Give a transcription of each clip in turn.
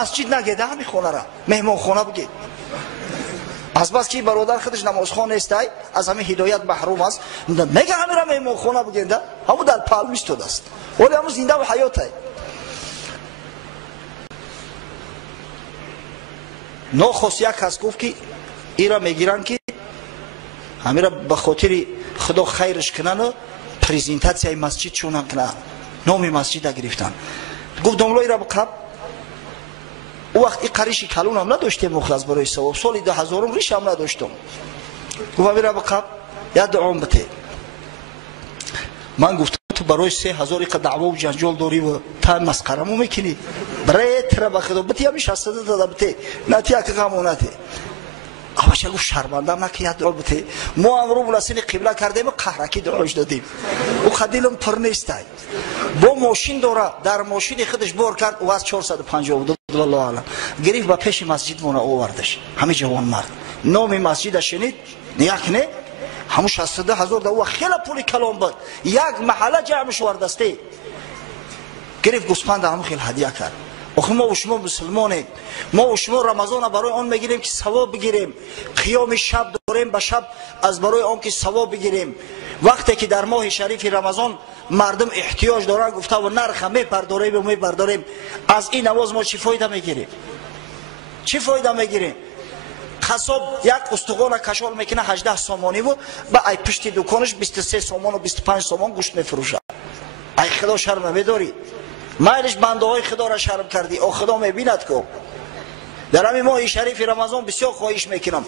مسجد نگیده همین خونه را مهمان خونه بگید. از بس که برادر خودش نمازخوان است از همین هدایت محروم است میگه همین را مهمان خونه بگید. همون در پالم ایستاده است ولی همون زنده و حیات است. نخست یک کس گفت که ایرا میگیرن که همین را به خاطر خدا خیرش کنن و پریزنتاسیای مسجد شونن کنن نام مسجد گرفتن. گفت داملای را بقب او وقت این قریش کلون هم نداشتیم مخلص برای ثواب سالی 2000 ریش هم نداشتم. گفت همین را بقب یا دعام بته. من گفتم تو برای 3000 دعوا و جنجال داری و تا مسخرمو میکنی برای تر به خدا بتی همیشه استاده داده بته نتیه که غمونته. آواش گفت شرمندم نکه دعا بته. ما امرو بلاسین قبله کردیم و قهرکی دعاش دادیم. او خدیلم پر نیست. با ماشین داره در ماشین خودش بار کرد و از 450 بود والله اعلم گریف با پیش مسجد مون آوردش. همین جوان مرد نام مسجد شنید یک نه همون 60000 دو خیلی پول کلام بود یک محله جمعش وردسته گریف گوسفند همون خیلی هدیه کرد. آخه ما و شما مسلمانیم ما و شما رمضان برای آن میگیریم که ثواب بگیریم قیام شب داریم به شب از برای آن که ثواب بگیریم. وقتی که در ماه شریف رمضان مردم احتیاج دارن گفته و نرخ میپرداریم از این نماز ما چی فایده میگیریم؟ چی فایده میگیریم؟ قصاب یک استخوان کشال میکنه 18 سامانی و با ای پشت دکانش 23 سامان و 25 سامان گوشت میفروشه. ای خدا شرم میداری؟ مایلش بنده های خدا را شرم کردی او خدا میبیند که در همین ماه شریف رمضان بسیار خواهش میکنم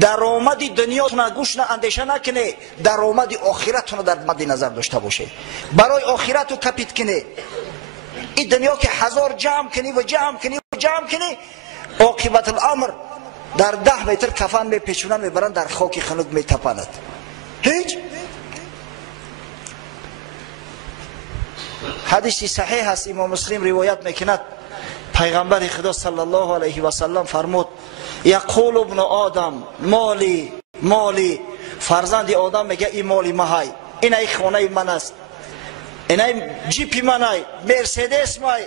درآمد دنیاتون گوش نه اندیشه نکنه درآمد آخرتتون در مد نظر داشته باشه برای آخرت رو کپیت کنه. این دنیا که 1000 جمع کنی و جمع کنی عاقبت الامر در 10 متر کفن میپیچونن میبرن در خاک خنک میتپند. هیچ حدیثی صحیح است امام مسلم روایت میکند پیغمبر خدا صلی الله علیه و سلم فرمود یقول ابن آدم مالی فرزند آدم میگه این مالی مهای این ای خانه من است این ای جیپی من ای مرسدس مای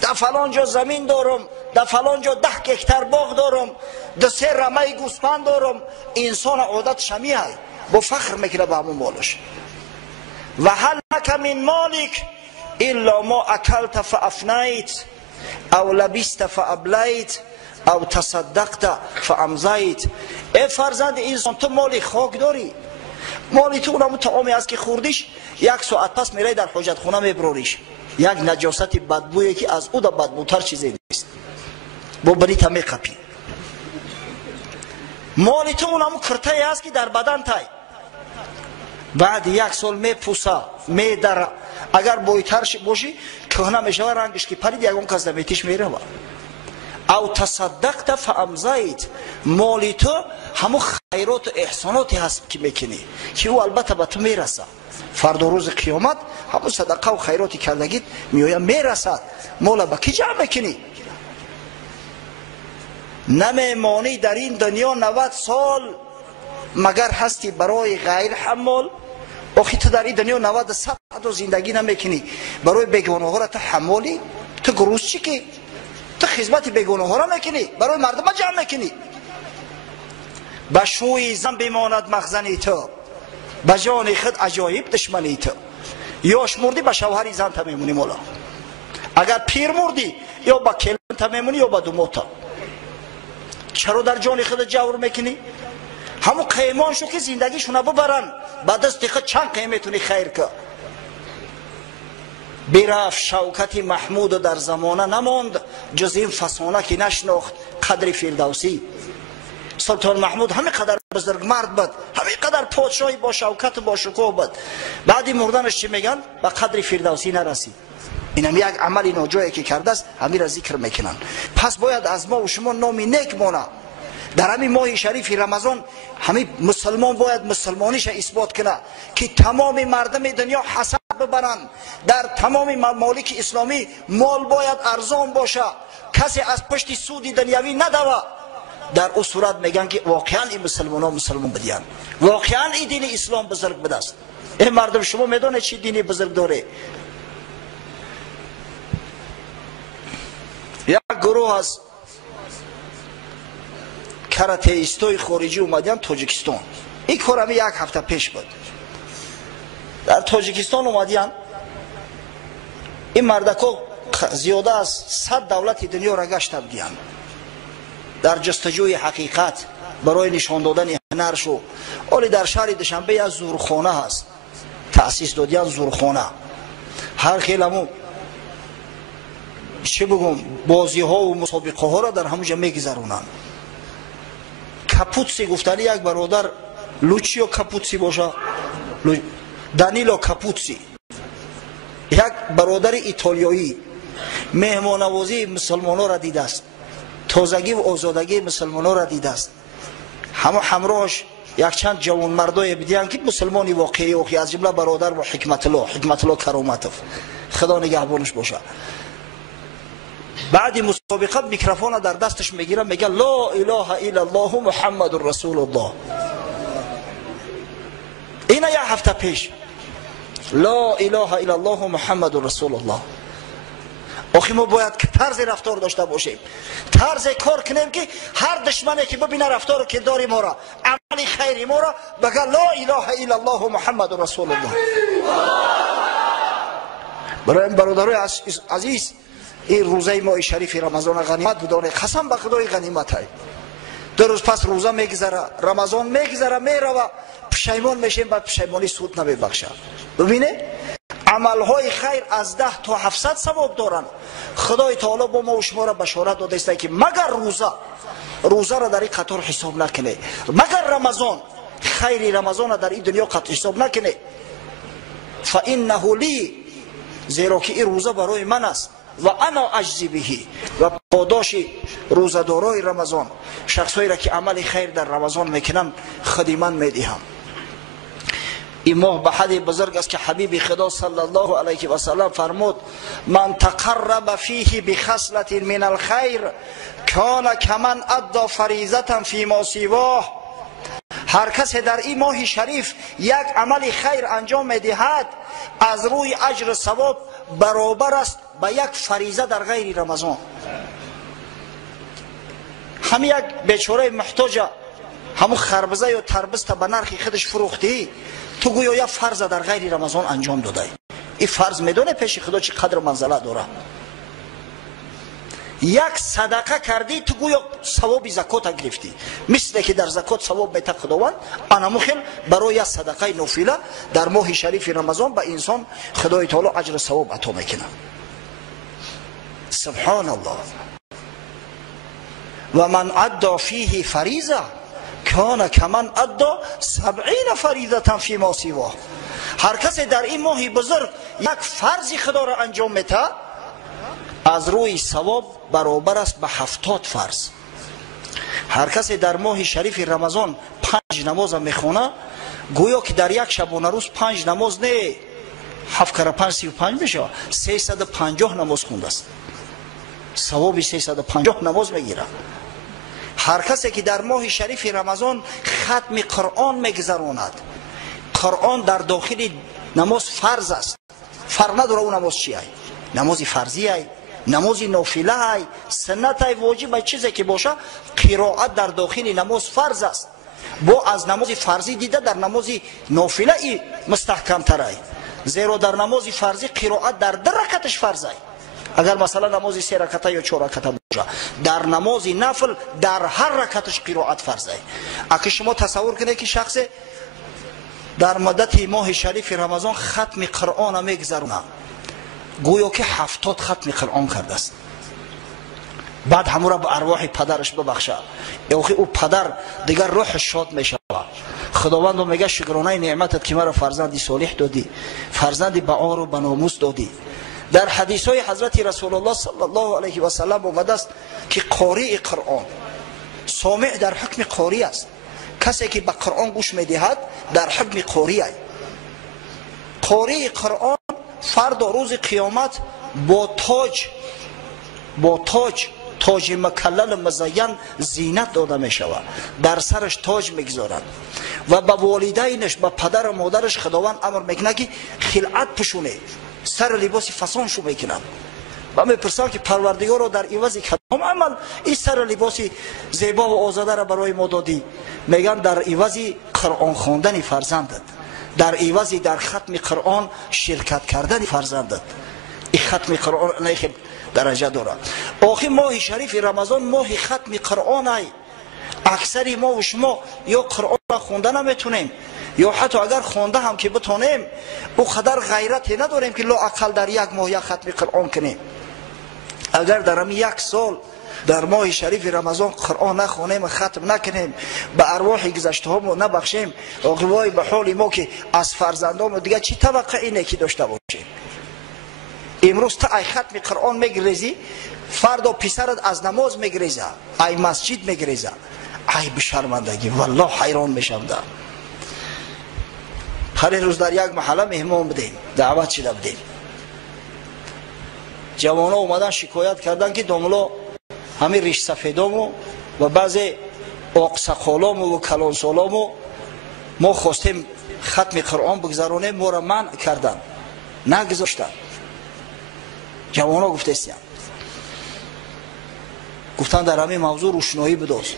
در فلان جا زمین دارم در فلان جا 10 هکتار باغ دارم 2-3 رمه گوسفند دارم. انسان عادت شمی های با فخر میکنه به همون مالش. و هل لک من مالک الا ما اکلت فافنیت او لبست فابلیت او تصدقت فامضیت. ای فرزند انسان تو مالی خاک داری مالی تو اونم طعامی است که خوردیش 1 ساعت پس میره در حاجت خونه میبروریش یک نجاست بدبویی که از او دا بدبوتر چیزی نیست با بریت میقپی. مالی تو اونم کرته است که در بدن تای بعد 1 سال میپوسه میدره اگر بویتر باشی کهنه میشه رنگش که پرید یکون کس دمیتیش میره با. او تصدقت فامضیت مالی تو همون خیرات و احساناتی هست که میکنی که او البته به تو میرسه فردا روز قیامت همون صدقه و خیراتی کردگید میرسد. مولا با کی جمع میکنی؟ نمیمانی در این دنیا 90 سال مگر هستی برای غیر حمال. آخی تو در این دنیا 90 ساعت زندگی نمیکنی برای بیگانه ها را تو حمالی تو گروز چی که تو خدمت بیگانه ها را میکنی برای مردم جمع میکنی. به شوی زن بماند مخزنی تو به جان خود عجایب دشمنی تو. یاش مردی به شوهری زن تا میمونی مولا اگر پیر مردی یا با کلن تا میمونی یا با دوموتا. چرا در جان خود جور میکنی؟ همون قیمان شو که زندگیشون ببرن بعد از دیگه چند قیمتونی خیر که برفت شوکت محمود در زمانه نماند جز این فسانه که نشناخت قدر فردوسی. سلطان محمود همین قدر بزرگ مرد بود همین قدر پادشاهی با شوکت و با شکوه بود بعدی مردنش چی میگن؟ به قدر فردوسی نرسید. اینم یک عملی ناجایی که کرده است همین را ذکر میکنن. پس باید از ما و شما نامی نیک مانه در همین ماه شریف رمضان همین مسلمان باید مسلمانیش اثبات کنه که تمام مردم دنیا حسد ببرن در تمام ممالک اسلامی مال باید ارزان باشه کسی از پشت سودی دنیوی ندوه. در اون صورت میگن که واقعا این مسلمان بدیان واقعا این دین اسلام بزرگ بده است. این مردم شما میدونه چی دینی بزرگ داره؟ یک گروه از کراتئیستای خارجی اومدن تاجیکستان. این کارم یک هفته پیش بود. در تاجیکستان اومدن این مردکو زیاده از 100 دولت دنیا را گشته بودند در جستجوی حقیقت برای نشان دادن هنرشو. ولی در شهر دوشنبه از زورخانه هست تأسیس دادن زورخانه. هر خیلمو چه بگم بازی ها و مسابقه ها را در همونجا میگذرونن. کاپوتسی گفتنی یک برادر لوچیو کاپوتسی باشه، دانیلو کاپوتسی، یک برادر ایتالیایی مهمان نوازی مسلمانان را دیده است، تازگی و آزادگی مسلمانان را دیده است. همراهش یک چند جوان مردای بدیان که مسلمانی واقعی از جمله برادر و حکمت الله کرامتوف، خدا نگهبانش باشه. بعد مسابقه میکروفون در دستش میگیره میگه لا اله الا الله محمد رسول الله. اینا یک هفته پیش لا اله الا الله محمد رسول الله. آخی ما باید که طرز رفتار داشته باشیم، طرز کار کنیم که هر دشمنی که ببینه رفتار که داری ما را، عمل خیری ما را، بگه لا اله الا الله محمد رسول الله. برای این برادرای عزیز این روزه ماه شریف رمضان غنیمت بدانید، قسم به خدای غنیمت های. 2 روز پس روزه میگذره، رمضان میگذره میروه، پشیمان میشیم، بعد پشیمانی سود نمیبخشه. ببینه عملهای خیر از 10 تا 700 ثواب دارن. خدای تعالی با ما و شما را بشارت داده است که مگر روزه را در این قطار حساب نکنه، مگر رمضان خیری رمضان را در این دنیا قطع حساب نکنه. فانه لی، زیرا که این روزه برای من است، و انا اجزی بهی، و پاداش روزه‌دارای رمضان، شخصایی را که عمل خیر در رمضان میکنن خدمت میدهم. این ماه به حد بزرگ است که حبیب خدا صلی الله علیه و سلم فرمود من تقرب فیه بخصلة من الخیر کان کمن ادى فریضة فیما سواه. هر کس در این ماه شریف یک عمل خیر انجام میدهد از روی اجر ثواب برابر است با یک فریضه در غیر رمضان. هم یک بیچاره محتاج همون خربزه یا تربست به نرخی خودش فروختی، تو گویا یک فرض در غیر رمضان انجام داده. این فرض میدونه پیش خدا چه قدر منزله داره. یک صدقه کردی تو گویا ثواب زکات گرفتی، مثل که در زکات ثواب میده خداوند، انا مخل برای یک صدقه نافله در ماه شریف رمضان به انسان خدای تعالی اجر ثواب عطا میکنه. سبحان الله. و من ادى فیه فریضه کان کمن ادى 70 فریضه فیما سواه. هر کسی در این ماه بزرگ یک فرض خدا را انجام میده از روی ثواب برابر است به 70 فرض. هر کسی در ماه شریف رمضان 5 نماز میخونه گویا که در یک شبانه روز 5 نماز نه، 7 کره 5 35 میشه، 350 نماز خونده است، ثواب 350 نماز میگیره. هر کسی که در ماه شریف رمضان ختم قرآن میگذراند، قرآن در داخل نماز فرض است، فرق نداره اون نماز چی ای، نمازی فرضی ای، نمازی نافله ای، سنت ای، واجب چیزی که باشه، قرائت در داخل نماز فرض است. با از نماز فرضی دیده در نماز نافله ای مستحکم تر ای، زیرا در نماز فرضی قرائت در 2 رکعتش فرض ای. اگر مثلا نماز 3 رکعته یا 4 رکعته باشه، در نماز نفل در هر رکعتش قرائت فرض ای. اگه شما تصور کنید که شخص در مدت ماه شریف رمضان ختم قرآن میگذرونه، گویا که 70 ختم قرآن کرده است، بعد همون را به ارواح پدرش ببخشه، او پدر دیگر روحش شاد میشه. خداوند میگه شکرانه نعمتت که مرا فرزندی صالح دادی، فرزندی به عار و به ناموس دادی. در حدیث های حضرت رسول الله صلی الله علیه و سلم آمده است که قاری قرآن سامع در حکم قاری است. کسی که به قرآن گوش میدهد در حکم قاری است. قاری قرآن فردا روز قیامت با تاج مکلل مزین زینت داده می شود، در سرش تاج میگذارند و به والدینش، به پدر و مادرش خداوند امر میکنه که خلعت پوشونه، سر لباس فسان شو میکنند. و میپرسم که پروردگار رو در عوض کدام عمل این سر لباس زیبا و آزاده را برای ما دادی؟ میگن در عوض قرآن خواندن فرزندت، در عوض در ختم قرآن شرکت کردن فرزندت. این ختم قرآن نه درجه داره. آخه ماه شریف رمضان ماه ختم قرآن ای. اکثری ما و شما یا قرآن را خونده نمیتونیم، یا حتی اگر خونده هم که بتونیم او قدر غیرتی نداریم که لااقل در یک ماه یک ختم قرآن کنیم. اگر در همین یک سال در ماه شریف رمضان قرآن نخونیم، ختم نکنیم، به ارواح گذشته ها نبخشیم، عقبای به حال ما که از فرزندان دیگه چی توقع اینه که داشته باشیم؟ امروز تا ای ختم قرآن میگریزی، فردا پسرت از نماز میگریزه، ای مسجد میگریزه، ای بشرمندگی. والله حیران میشم. در هر روز در یک محله مهمان بدیم، دعوت شده بدیم، جوانا اومدن شکایت کردن که داملا همین ریش سفیدامو و بعضی آقسقالامو و کلانسالامو ما خواستیم ختم قرآن بگذارونیم، ما را منع کردن، نگذاشتن. جوانا گفتن در همین موضوع روشنایی بداز.